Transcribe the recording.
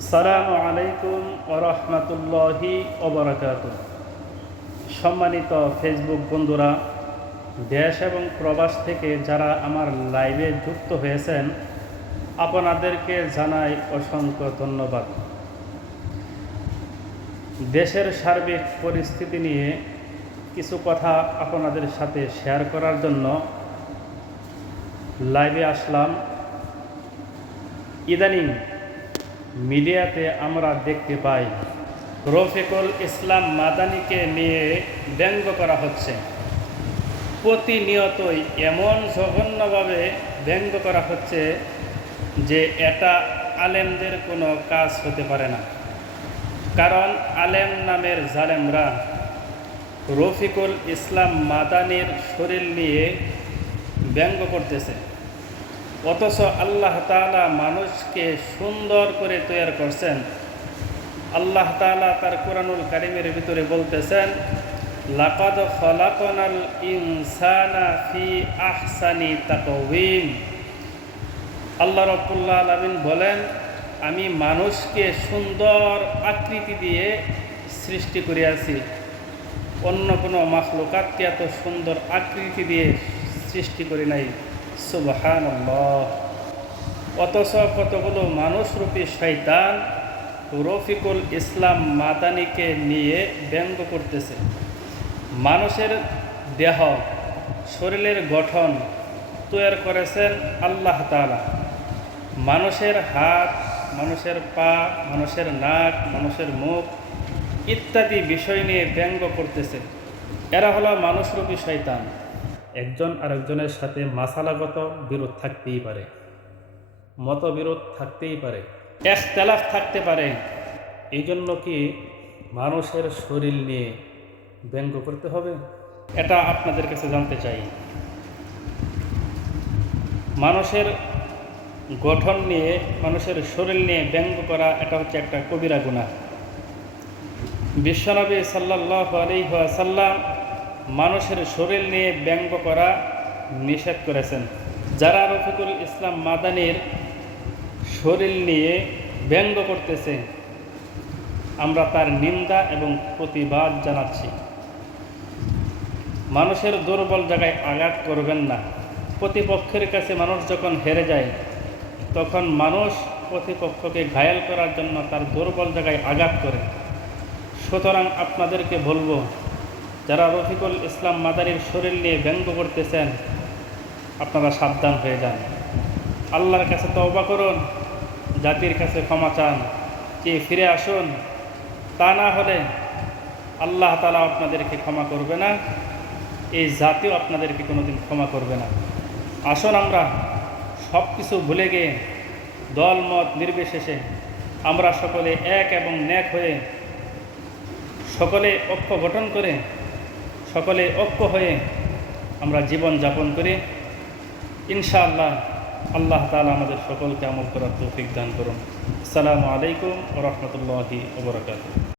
আসসালামু আলাইকুম ওয়া রাহমাতুল্লাহি ওয়া বারাকাতুহু। সম্মানিত ফেসবুক বন্ধুরা, দেশ এবং প্রবাস থেকে যারা আমার লাইভে যুক্ত হয়েছেন, আপনাদেরকে জানাই অসংখ্য ধন্যবাদ। দেশের সার্বিক পরিস্থিতি নিয়ে কিছু কথা আপনাদের সাথে শেয়ার করার জন্য লাইভে আসলাম। ইদানিং মিডিয়াতে আমরা দেখতে পাই রফিকুল ইসলাম মাদানীকে নিয়ে ব্যঙ্গ করা হচ্ছে। প্রতিনিয়তই এমন জঘন্যভাবে ব্যঙ্গ করা হচ্ছে যে এটা আলেমদের কোনো কাজ হতে পারে না। কারণ আলেম নামের জালেমরা রফিকুল ইসলাম মাদানীর শরীর নিয়ে ব্যঙ্গ করতেছে, অথচ আল্লাহ তাআলা মানুষকে সুন্দর করে তৈরি করছেন। আল্লাহ তাআলা তার কোরআনুল কারীমের ভিতরে বলতেছেন, লাকাদ খালাকনাল ইনসানা ফি আহসানি তাকওয়িম। আল্লাহ রাব্বুল আলামিন বলেন, আমি মানুষকে সুন্দর আকৃতি দিয়ে সৃষ্টি করিয়াছি। অন্য কোনো মাখলুকাতকে এত সুন্দর আকৃতি দিয়ে সৃষ্টি করি নাই। সুবহানাল্লাহ। অথচ কতগুলো মানুষরূপী শয়তান রফিকুল ইসলাম মাদানীকে নিয়ে ব্যঙ্গ করতেছে। মানুষের দেহ, শরীরের গঠন তৈরি করেছেন আল্লাহ তাআলা। মানুষের হাত, মানুষের পা, মানুষের নাক, মানুষের মুখ ইত্যাদি বিষয় নিয়ে ব্যঙ্গ করতেছে। এরা হলো মানুষরূপী শয়তান। একজন আরেকজনের সাথে মাসালাগত বিরোধ থাকতেই পারে, মতবিরোধ থাকতেই পারে, ইখতিলাফ থাকতে পারে। এই জন্য কি মানুষের শরীর নিয়ে ব্যঙ্গ করতে হবে? এটা আপনাদের কাছে জানতে চাই। মানুষের গঠন নিয়ে, মানুষের শরীর নিয়ে ব্যঙ্গ করা এটা হচ্ছে একটা কবিরা গুনাহ। বিশ্বনবী সাল্লাল্লাহু আলাইহি ওয়াসাল্লাম মানুষের শরীর নিয়ে ব্যঙ্গ করা নিষেধ করেছেন। যারা রফিকুল ইসলাম মাদানীর শরীর নিয়ে ব্যঙ্গ করতেছে, আমরা তার নিন্দা এবং প্রতিবাদ জানাচ্ছি। মানুষের দুর্বল জায়গায় আঘাত করবেন না। প্রতিপক্ষের কাছে মানুষ যখন হেরে যায়, তখন মানুষ প্রতিপক্ষকে ঘায়েল করার জন্য তার দুর্বল জায়গায় আঘাত করে। সুতরাং আপনাদেরকে বলবো, যারা রফিকুল ইসলাম মাদানীর শরীর নিয়ে ব্যঙ্গ করতেছেন, আপনারা সাবধান হয়ে যান। আল্লাহর কাছে তওবা করুন, জাতির কাছে ক্ষমা চান, চেয়ে ফিরে আসুন। তা না হলে আল্লাহ তাআলা আপনাদেরকে ক্ষমা করবে না, এই জাতিও আপনাদেরকে কোনোদিন ক্ষমা করবে না। আসুন আমরা সব কিছু ভুলে গিয়ে দল মত নির্বিশেষে আমরা সকলে এক এবং নেক হয়ে, সকলে ঐক্য গঠন করে, সকলে ঐক্য হয়ে আমরা জীবন যাপন করি। ইনশাআল্লাহ আল্লাহ তাআলা আমাদের সকলকে আমল করার তৌফিক দান করুন। আসসালামু আলাইকুম ওয়া রাহমাতুল্লাহি ওয়া বারাকাতুহু।